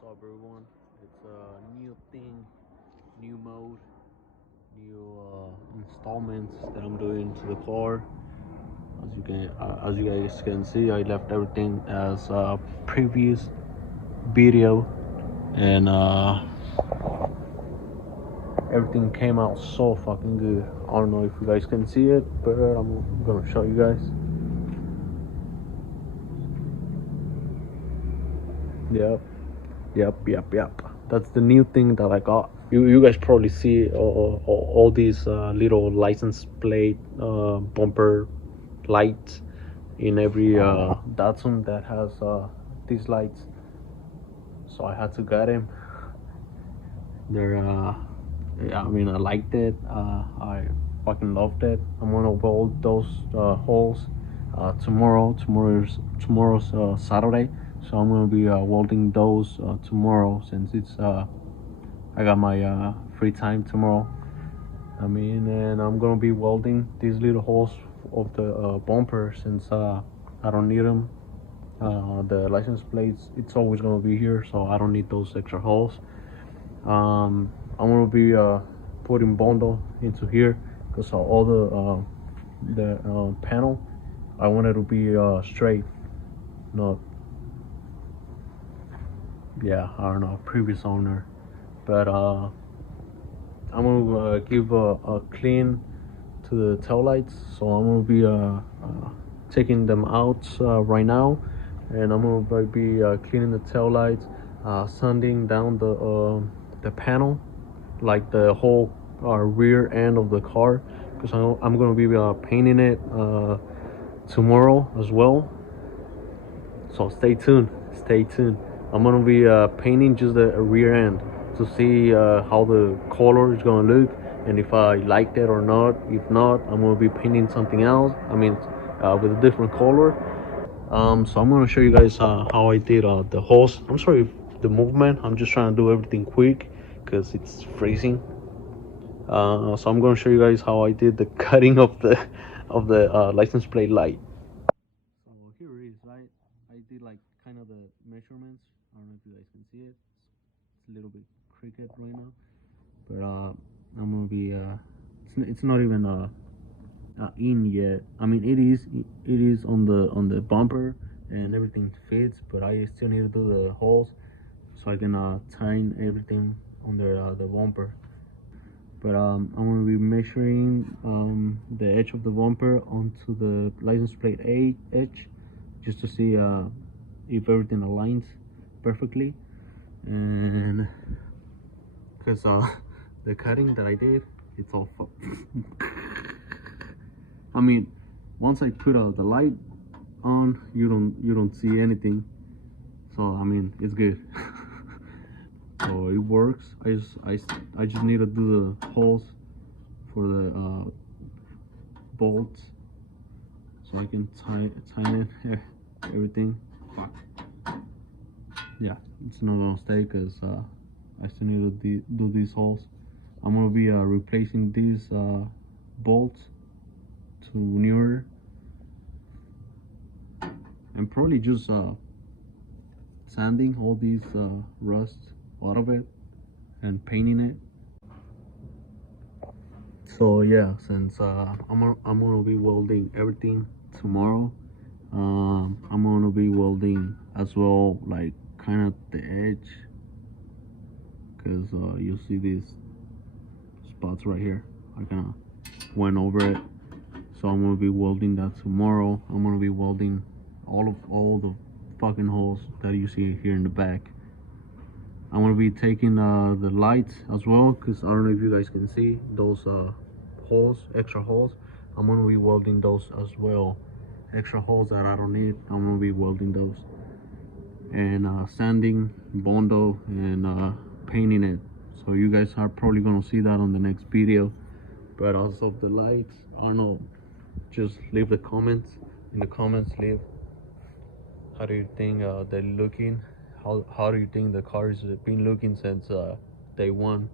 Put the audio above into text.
What's up, everyone? It's a new thing, new mode, new installments that I'm doing to the car. As you guys can see, I left everything as a previous video, and everything came out so fucking good. I don't know if you guys can see it, but I'm gonna show you guys. Yep. That's the new thing that I got. You guys probably see all these little license plate bumper lights in every Datsun that has these lights. So I had to get them. They're yeah, I mean, I liked it. I fucking loved it. I'm gonna weld those holes tomorrow's Saturday, so I'm gonna be welding those tomorrow, since it's I got my free time tomorrow. I mean, and I'm gonna be welding these little holes of the bumper, since I don't need them. The license plates, it's always gonna be here, so I don't need those extra holes. I'm gonna be putting bondo into here, because all the panel, I want it to be straight, not, yeah, I don't know, previous owner. But I'm gonna give a clean to the tail lights, so I'm gonna be taking them out right now, and I'm gonna be cleaning the tail lights, sanding down the panel, like the whole rear end of the car, because I'm gonna be painting it tomorrow as well. So stay tuned. I'm gonna be painting just the rear end to see how the color is gonna look, and if I liked it or not. If not, I'm gonna be painting something else, I mean, with a different color. So I'm gonna show you guys how I did the holes. I'm sorry if the movement, I'm just trying to do everything quick because it's freezing. So I'm gonna show you guys how I did the cutting of the license plate light. So here it is, right? I did like kind of the measurements. I don't know if you guys can see it. It's a little bit crooked right now, but I'm gonna be it's not even in yet. I mean, it is on the bumper, and everything fits, but I still need to do the holes so I can time everything under the bumper. But I'm gonna be measuring the edge of the bumper onto the license plate edge, just to see if everything aligns perfectly. And because the cutting that I did, it's all I mean, once I put the light on, you don't see anything, so I mean, it's good. So it works. I just need to do the holes for the bolts, so I can time it everything. Fuck. Yeah, it's not gonna stay because I still need to do these holes. I'm gonna be replacing these bolts to newer, and probably just sanding all these rust out of it and painting it. So yeah, since I'm gonna be welding everything tomorrow, I'm gonna be welding as well, like kind of the edge, because you see these spots right here. I kind of went over it, so I'm gonna be welding that tomorrow. I'm gonna be welding all the fucking holes that you see here in the back. I'm gonna be taking the lights as well, because I don't know if you guys can see those holes, extra holes. I'm gonna be welding those as well. Extra holes that I don't need, I'm gonna be welding those, and sanding, bondo, and painting it. So you guys are probably gonna see that on the next video. But also the lights, I don't know, just leave the comments. In the comments, leave how do you think they're looking. How do you think the car has been looking since day one?